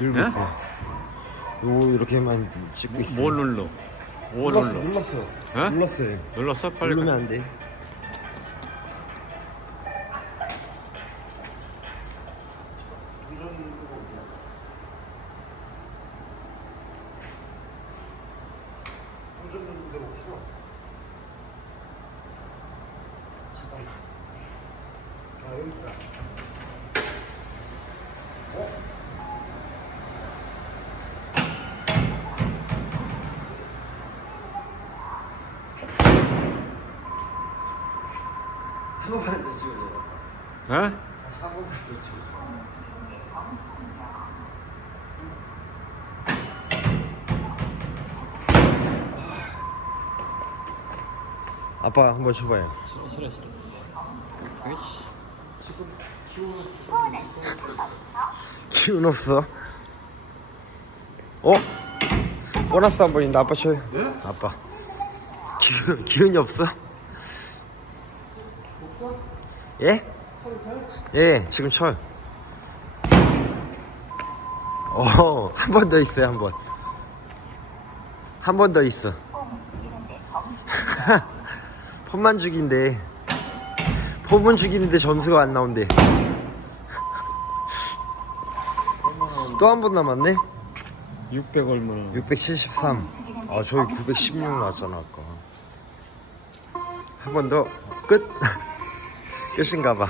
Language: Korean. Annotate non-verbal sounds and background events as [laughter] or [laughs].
들고 예? 있어. 요 이렇게만 찍고 있어. 뭘 눌러? 뭘 눌렀어, 눌러? 눌렀어. 예? 눌렀어요. 눌렀어? 빨리 누르면 가. 안 돼. 아 여기 있다. 사고하는데 지금 예? 사고하는데 지금. 아빠 한 번 쳐봐요. 싫어 싫어. 으이씨. 기운 없어. 어? 보너스 한 번인데 아빠 쳐요. 아빠. 기운 기운이 없어? 예? 예, 지금 쳐요. 어, 한 번 더 있어요, 한 번. 한 번 더 있어. 폰만 죽인데. 폰은 죽이는데 점수가 안 나온대. [laughs] 또 한 번 남았네? 600 얼마나? 673. 아, 저희 916 나왔잖아, 아까. 한 번 더. 끝. [laughs] 끝인가 봐.